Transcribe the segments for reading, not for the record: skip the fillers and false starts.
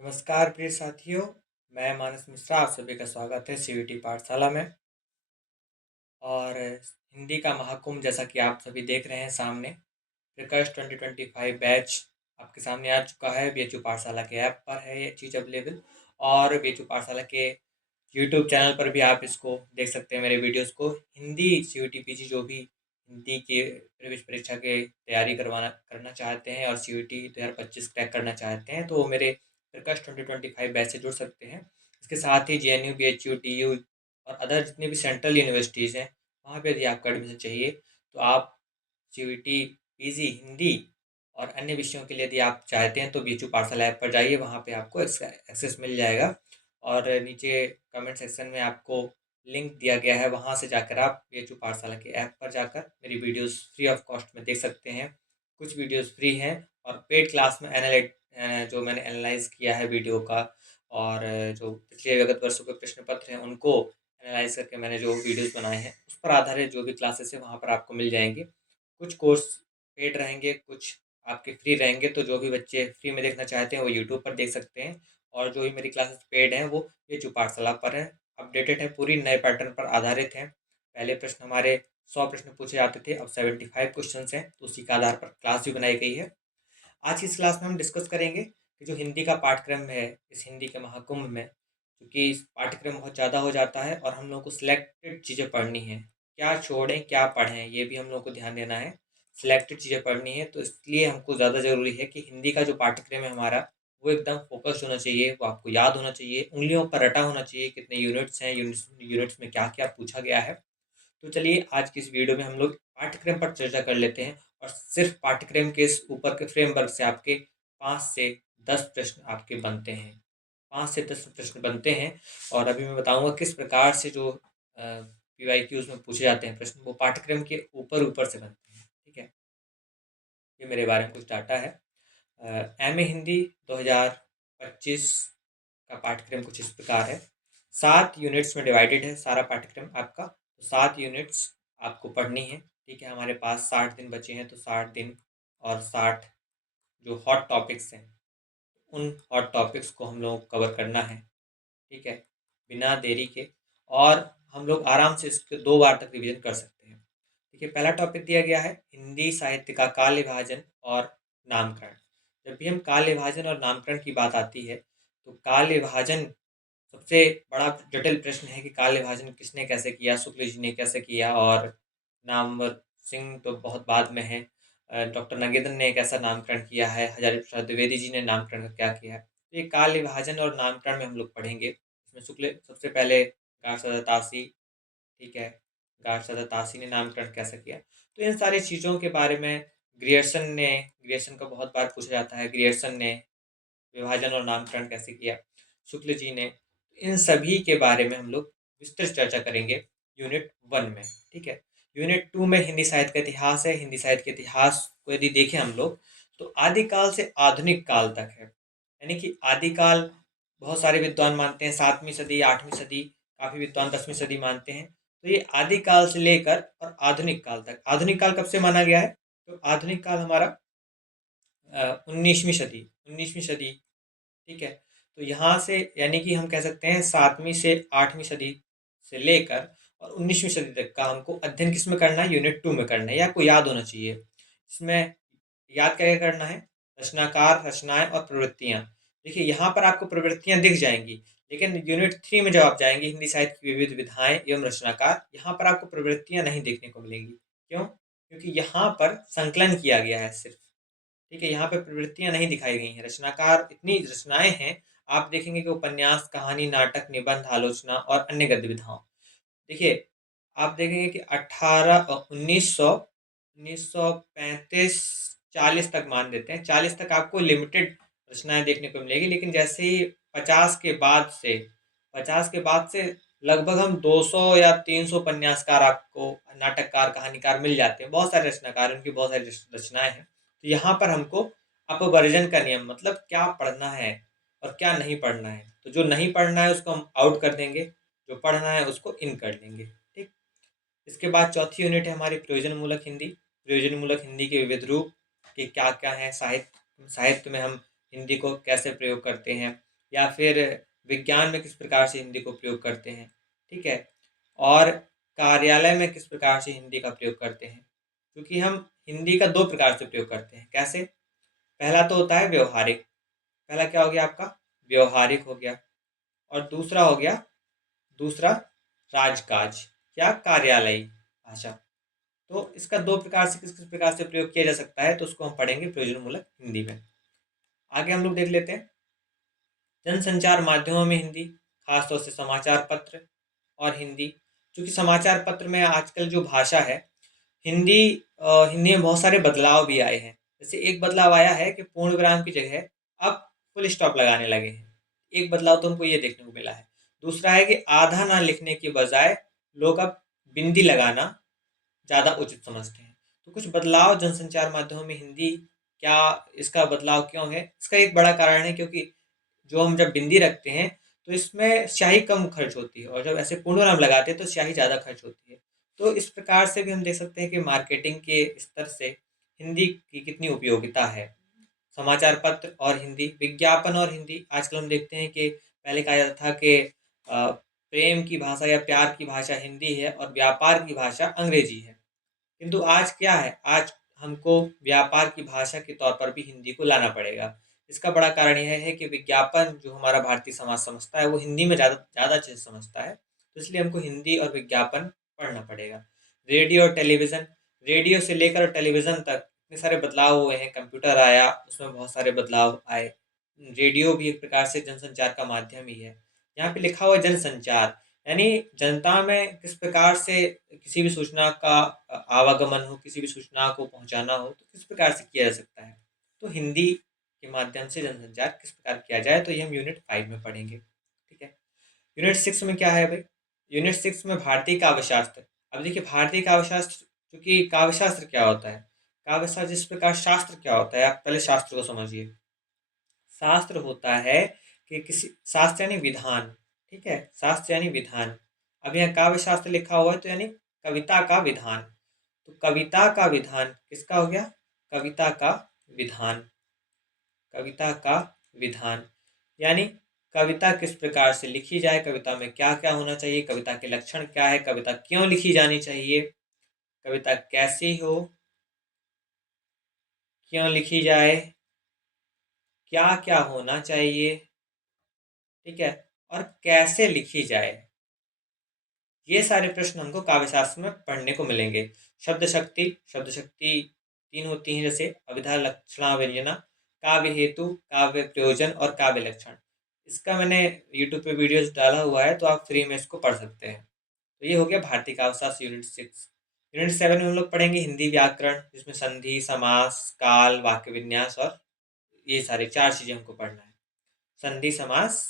नमस्कार प्रिय साथियों, मैं मानस मिश्रा आप सभी का स्वागत है सीयूईटी पाठशाला में। और हिंदी का महाकुंभ जैसा कि आप सभी देख रहे हैं सामने, प्रकाश 2025 बैच आपके सामने आ चुका है। बीएचयू पाठशाला के ऐप पर है ये चीज़ अवेलेबल, और बीएचयू पाठशाला के यूट्यूब चैनल पर भी आप इसको देख सकते हैं, मेरे वीडियोस को। हिंदी सीयूईटी पीजी जो भी हिंदी के प्रवेश परीक्षा के तैयारी करना चाहते हैं और सीयूईटी 2025 क्रैक करना चाहते हैं, तो वो मेरे प्रकाश 2025 बैच से जुड़ सकते हैं। इसके साथ ही जेएनयू, बीएचयू, टीयू और अदर जितनी भी सेंट्रल यूनिवर्सिटीज़ हैं, वहाँ पे यदि आपको एडमिशन चाहिए तो आप सीयूईटी पीजी हिंदी और अन्य विषयों के लिए यदि आप चाहते हैं तो बीएचयू पाठशाला ऐप पर जाइए, वहाँ पे आपको एक्सेस मिल जाएगा। और नीचे कमेंट सेक्शन में आपको लिंक दिया गया है, वहाँ से जाकर आप बीएचयू पाठशाला के ऐप पर जाकर मेरी वीडियोस फ्री ऑफ कॉस्ट में देख सकते हैं। कुछ वीडियोस फ्री हैं और पेड क्लास में जो मैंने एनालाइज किया है वीडियो का, और जो पिछले विगत वर्षों के प्रश्न पत्र हैं उनको एनालाइज करके मैंने जो वीडियोस बनाए हैं उस पर आधारित जो भी क्लासेस हैं वहाँ पर आपको मिल जाएंगे। कुछ कोर्स पेड रहेंगे, कुछ आपके फ्री रहेंगे, तो जो भी बच्चे फ्री में देखना चाहते हैं वो यूट्यूब पर देख सकते हैं। और जो भी मेरी क्लासेस पेड हैं वो बीएचयू पाठशाला पर हैं, अपडेटेड है, पूरी नए पैटर्न पर आधारित हैं। पहले प्रश्न हमारे 100 प्रश्न पूछे जाते थे, अब 75 क्वेश्चन हैं, तो उसी के आधार पर क्लास भी बनाई गई है। आज की इस क्लास में हम डिस्कस करेंगे कि जो हिंदी का पाठ्यक्रम है इस हिंदी के महाकुंभ में, क्योंकि इस पाठ्यक्रम बहुत ज़्यादा हो जाता है और हम लोग को सिलेक्टेड चीज़ें पढ़नी है, क्या छोड़ें क्या पढ़ें ये भी हम लोग को ध्यान देना है। सिलेक्टेड चीज़ें पढ़नी है, तो इसलिए हमको ज़्यादा ज़रूरी है कि हिंदी का जो पाठ्यक्रम है हमारा वो एकदम फोकस्ड होना चाहिए, वो आपको याद होना चाहिए, उंगलियों पर रटा होना चाहिए, कितने यूनिट्स हैं, यूनिट्स में क्या क्या पूछा गया है। तो चलिए आज की इस वीडियो में हम लोग पाठ्यक्रम पर चर्चा कर लेते हैं, और सिर्फ पाठ्यक्रम के इस ऊपर के फ्रेमवर्क से आपके 5 से 10 प्रश्न आपके बनते हैं। 5 से 10 प्रश्न बनते हैं, और अभी मैं बताऊंगा किस प्रकार से जो पीवाईक्यूज में पूछे जाते हैं प्रश्न वो पाठ्यक्रम के ऊपर ऊपर से बनते हैं। ठीक है, ये मेरे बारे में कुछ डाटा है। एमए हिंदी 2025 का पाठ्यक्रम कुछ इस प्रकार है। 7 यूनिट्स में डिवाइडेड है सारा पाठ्यक्रम आपका, तो 7 यूनिट्स आपको पढ़नी है। ठीक है, हमारे पास 60 दिन बचे हैं, तो 60 दिन और 60 जो हॉट टॉपिक्स हैं उन हॉट टॉपिक्स को हम लोग कवर करना है। ठीक है, बिना देरी के, और हम लोग आराम से इसके 2 बार तक रिवीजन कर सकते हैं। देखिए, पहला टॉपिक दिया गया है हिंदी साहित्य का काल विभाजन और नामकरण। जब भी हम काल विभाजन और नामकरण की बात आती है तो काल विभाजन सबसे बड़ा जटिल प्रश्न है कि काल विभाजन किसने कैसे किया, शुक्ल जी ने कैसे किया, और नामवर सिंह तो बहुत बाद में है। डॉक्टर नगेंद्र ने एक ऐसा नामकरण किया है, हजारी प्रसाद द्विवेदी जी ने नामकरण का क्या किया है। तो ये काल विभाजन और नामकरण में हम लोग पढ़ेंगे। इसमें शुक्ल सबसे पहले गार्सदा तासी, ठीक है, गार्सदा तासी ने नामकरण कैसे किया, तो इन सारी चीज़ों के बारे में ग्रियर्सन का बहुत बार पूछा जाता है, ग्रियर्सन ने विभाजन और नामकरण कैसे किया, शुक्ल जी ने, इन सभी के बारे में हम लोग विस्तृत चर्चा करेंगे यूनिट 1 में। ठीक है, यूनिट 2 में हिंदी साहित्य का इतिहास है। हिंदी साहित्य के इतिहास को यदि देखें हम लोग तो आदिकाल से आधुनिक काल तक है, यानी कि आदिकाल बहुत सारे विद्वान मानते हैं 7वीं सदी, 8वीं सदी, काफ़ी विद्वान 10वीं सदी मानते हैं। तो ये आदिकाल से लेकर और आधुनिक काल तक। आधुनिक काल कब से माना गया है, तो आधुनिक काल हमारा 19वीं सदी। ठीक है, तो यहाँ से यानी कि हम कह सकते हैं 7वीं से 8वीं सदी से लेकर और 19वीं सदी तक का हमको अध्ययन किस में करना है, यूनिट 2 में करना है। ये आपको याद होना चाहिए। इसमें याद क्या क्या करना है, रचनाकार, रचनाएं और प्रवृत्तियाँ। देखिए, यहाँ पर आपको प्रवृत्तियाँ दिख जाएंगी, लेकिन यूनिट 3 में जब आप जाएंगे हिंदी साहित्य की विविध विधाएं एवं रचनाकार, यहाँ पर आपको प्रवृत्तियाँ नहीं देखने को मिलेंगी। क्यों? क्योंकि यहाँ पर संकलन किया गया है सिर्फ। ठीक है, यहाँ पे प्रवृत्तियाँ नहीं दिखाई गई हैं। रचनाकार इतनी रचनाएं हैं, आप देखेंगे कि उपन्यास, कहानी, नाटक, निबंध, आलोचना और अन्य गद्य विधाओं। देखिए, आप देखेंगे कि 1935 40 तक मान देते हैं, 40 तक आपको लिमिटेड रचनाएं देखने को मिलेगी, लेकिन जैसे ही 50 के बाद से 50 के बाद से लगभग हम 200 या 300 उपन्यासकार आपको, नाटककार, कहानीकार मिल जाते हैं। बहुत सारे रचनाकार, उनकी बहुत सारी रचनाएं हैं। तो यहाँ पर हमको अपवर्जन का नियम, मतलब क्या पढ़ना है और क्या नहीं पढ़ना है, तो जो नहीं पढ़ना है उसको हम आउट कर देंगे, जो पढ़ना है उसको इन कर देंगे। ठीक, इसके बाद चौथी यूनिट है हमारी प्रयोजनमूलक हिंदी। प्रयोजनमूलक हिंदी के विविध रूप कि क्या क्या है, साहित्य में हम हिंदी को कैसे प्रयोग करते हैं, या फिर विज्ञान में किस प्रकार से हिंदी को प्रयोग करते हैं, ठीक है, और कार्यालय में किस प्रकार से हिंदी का प्रयोग करते हैं। क्योंकि हम हिंदी का दो प्रकार से प्रयोग करते हैं। कैसे? पहला तो होता है व्यवहारिक। पहला क्या हो गया आपका? व्यवहारिक हो गया। और दूसरा हो गया, दूसरा राजकाज या कार्यालयी भाषा। तो इसका दो प्रकार से किस किस प्रकार से प्रयोग किया जा सकता है, तो उसको हम पढ़ेंगे प्रयोजनमूलक हिंदी में। आगे हम लोग देख लेते हैं जनसंचार माध्यमों में हिंदी, खासतौर से समाचार पत्र और हिंदी। क्योंकि समाचार पत्र में आजकल जो भाषा है हिंदी, हिंदी में बहुत सारे बदलाव भी आए हैं। जैसे एक बदलाव आया है कि पूर्ण विराम की जगह अब फुल स्टॉप लगाने लगे हैं। एक बदलाव तो हमको ये देखने को मिला है। दूसरा है कि आधा ना लिखने की बजाय लोग अब बिंदी लगाना ज़्यादा उचित समझते हैं। तो कुछ बदलाव जनसंचार माध्यमों में हिंदी, क्या इसका बदलाव क्यों है? इसका एक बड़ा कारण है क्योंकि जो हम जब बिंदी रखते हैं तो इसमें स्याही कम खर्च होती है, और जब ऐसे पूर्णविराम लगाते हैं तो स्याही ज़्यादा खर्च होती है। तो इस प्रकार से भी हम देख सकते हैं कि मार्केटिंग के स्तर से हिंदी की कितनी उपयोगिता है। समाचार पत्र और हिंदी, विज्ञापन और हिंदी। आजकल हम देखते हैं कि पहले कहा जाता था कि प्रेम की भाषा या प्यार की भाषा हिंदी है और व्यापार की भाषा अंग्रेजी है। किंतु आज क्या है? आज हमको व्यापार की भाषा के तौर पर भी हिंदी को लाना पड़ेगा। इसका बड़ा कारण यह है कि विज्ञापन जो हमारा भारतीय समाज समझता है वो हिंदी में ज़्यादा ज़्यादा अच्छे से समझता है। तो इसलिए हमको हिंदी और विज्ञापन पढ़ना पड़ेगा। रेडियो और टेलीविज़न, रेडियो से लेकर टेलीविज़न तक इतने सारे बदलाव हुए हैं। कंप्यूटर आया, उसमें बहुत सारे बदलाव आए। रेडियो भी एक प्रकार से जनसंचार का माध्यम ही है। यहाँ पे लिखा हुआ है जनसंचार, यानी जनता में किस प्रकार से किसी भी सूचना का आवागमन हो, किसी भी सूचना को पहुँचाना हो, तो किस प्रकार से किया जा सकता है। तो हिंदी के माध्यम से जनसंचार किस प्रकार किया जाए, तो ये हम यूनिट 5 में पढ़ेंगे, ठीक है। यूनिट 6 में क्या है भाई? यूनिट 6 में भारतीय काव्यशास्त्र। अब देखिए भारतीय काव्यशास्त्र, क्योंकि काव्यशास्त्र क्या होता है? काव्यशास्त्र जिस प्रकार शास्त्र क्या होता है, आप पहले शास्त्र को समझिए। शास्त्र होता है कि किसी, शास्त्र यानी विधान, ठीक है, शास्त्र यानी विधान। अब यहाँ काव्य शास्त्र लिखा हुआ है तो यानी कविता का विधान। तो कविता का विधान किसका हो गया? कविता का विधान। कविता का विधान यानी कविता किस प्रकार से लिखी जाए, कविता में क्या क्या होना चाहिए, कविता के लक्षण क्या है, कविता क्यों लिखी जानी चाहिए, कविता कैसी हो, क्यों लिखी जाए, क्या क्या होना चाहिए, ठीक है, और कैसे लिखी जाए। ये सारे प्रश्न हमको काव्यशास्त्र में पढ़ने को मिलेंगे। शब्द शक्ति, शब्द शक्ति 3 होती हैं, जैसे अभिधा, लक्षणा, व्यंजना, काव्य हेतु, काव्य प्रयोजन और काव्य लक्षण। इसका मैंने यूट्यूब पे वीडियोस डाला हुआ है, तो आप फ्री में इसको पढ़ सकते हैं। तो ये हो गया भारतीय काव्यशास्त्र यूनिट 6। यूनिट 7 में हम लोग पढ़ेंगे हिंदी व्याकरण, जिसमें संधि, समास, काल, वाक्य विन्यास और ये सारे 4 चीज़ें हमको पढ़ना है। संधि, समास,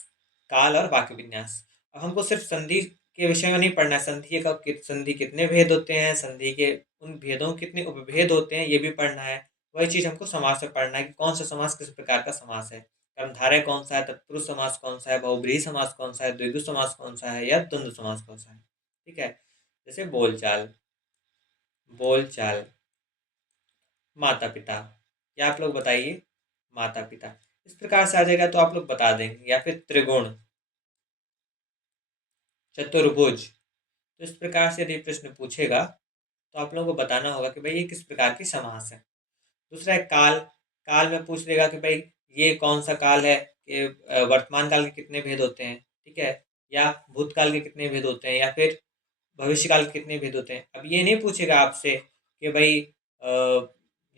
काल और वाक्य विन्यास। अब हमको सिर्फ संधि के विषय में नहीं पढ़ना है, संधि का संधि कितने भेद होते हैं, संधि के उन भेदों के कितने उपभेद होते हैं, ये भी पढ़ना है। वही चीज़ हमको समास में पढ़ना है कि कौन सा समास किस प्रकार का समास है, कर्मधारय कौन सा है, तत्पुरुष समास कौन सा है, बहुब्रीहि समास कौन सा है, द्विगु समास कौन सा है या द्वंद्व समास कौन सा है, ठीक है। जैसे बोलचाल, बोलचाल, माता पिता, या आप लोग बताइए, माता पिता। इस प्रकार से आ जाएगा तो आप लोग बता देंगे। या फिर त्रिगुण, चतुर्भुज। तो इस प्रकार से यदि प्रश्न पूछेगा तो आप लोगों को बताना होगा कि भाई ये किस प्रकार की समास है। दूसरा है काल। काल में पूछ लेगा कि भाई ये कौन सा काल है, कि वर्तमान काल के कितने भेद होते हैं, ठीक है, या भूतकाल के कितने भेद होते हैं, या फिर भविष्य काल के कितने भेद होते हैं। अब ये नहीं पूछेगा आपसे कि भाई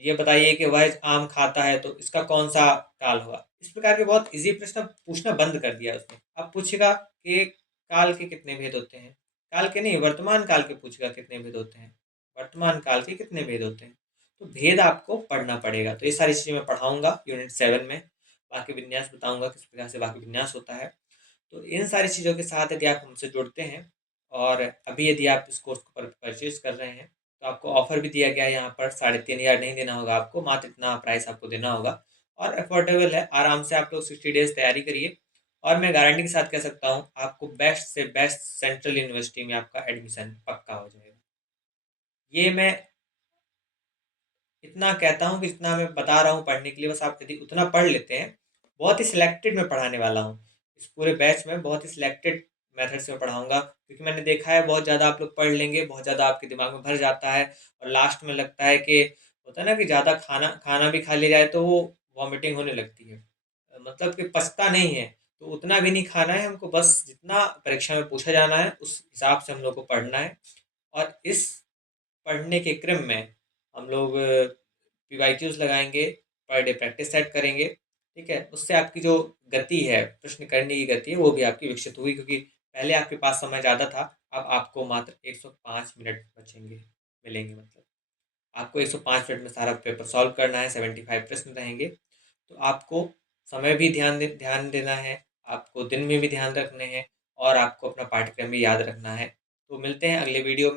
ये बताइए कि वह आम खाता है तो इसका कौन सा काल होगा। इस प्रकार के बहुत इजी प्रश्न पूछना बंद कर दिया उसने। अब पूछेगा कि काल के कितने भेद होते हैं, काल के नहीं, वर्तमान काल के पूछेगा कितने भेद होते हैं, वर्तमान काल के कितने भेद होते हैं। तो भेद आपको पढ़ना पड़ेगा। तो ये सारी चीज़ें मैं पढ़ाऊंगा यूनिट 7 में। वाक्य विन्यास बताऊंगा किस प्रकार से वाक्य विन्यास होता है। तो इन सारी चीज़ों के साथ यदि आप हमसे जुड़ते हैं और अभी यदि आप इस कोर्स को परचेज कर रहे हैं तो आपको ऑफर भी दिया गया है। यहाँ पर 3,500 नहीं देना होगा आपको, मात्र इतना प्राइस आपको देना होगा और अफोर्डेबल है। आराम से आप लोग 60 डेज तैयारी करिए और मैं गारंटी के साथ कह सकता हूँ आपको बेस्ट से बेस्ट सेंट्रल यूनिवर्सिटी में आपका एडमिशन पक्का हो जाएगा। ये मैं इतना कहता हूँ कि जितना मैं बता रहा हूँ पढ़ने के लिए, बस आप यदि उतना पढ़ लेते हैं, बहुत ही सिलेक्टेड मैं पढ़ाने वाला हूँ। इस पूरे बैच में बहुत ही सिलेक्टेड मेथड से मैं पढ़ाऊँगा, क्योंकि मैंने देखा है बहुत ज़्यादा आप लोग पढ़ लेंगे, बहुत ज़्यादा आपके दिमाग में भर जाता है और लास्ट में लगता है कि होता है ना कि ज़्यादा खाना खाना भी खा लिया जाए तो वो वॉमिटिंग होने लगती है। मतलब कि पचता नहीं है, तो उतना भी नहीं खाना है हमको, बस जितना परीक्षा में पूछा जाना है उस हिसाब से हम लोग को पढ़ना है। और इस पढ़ने के क्रम में हम लोग पीवाईक्यूज़ लगाएँगे, पर डे प्रैक्टिस सेट करेंगे, ठीक है? उससे आपकी जो गति है, प्रश्न करने की गति है, वो भी आपकी विकसित हुई, क्योंकि पहले आपके पास समय ज़्यादा था, अब आपको मात्र 105 मिनट बचेंगे मिलेंगे मतलब। आपको 105 मिनट में सारा पेपर सॉल्व करना है, 75 प्रश्न रहेंगे। तो आपको समय भी ध्यान देना है, आपको दिन में भी ध्यान रखने हैं और आपको अपना पाठ्यक्रम भी याद रखना है। तो मिलते हैं अगले वीडियो में।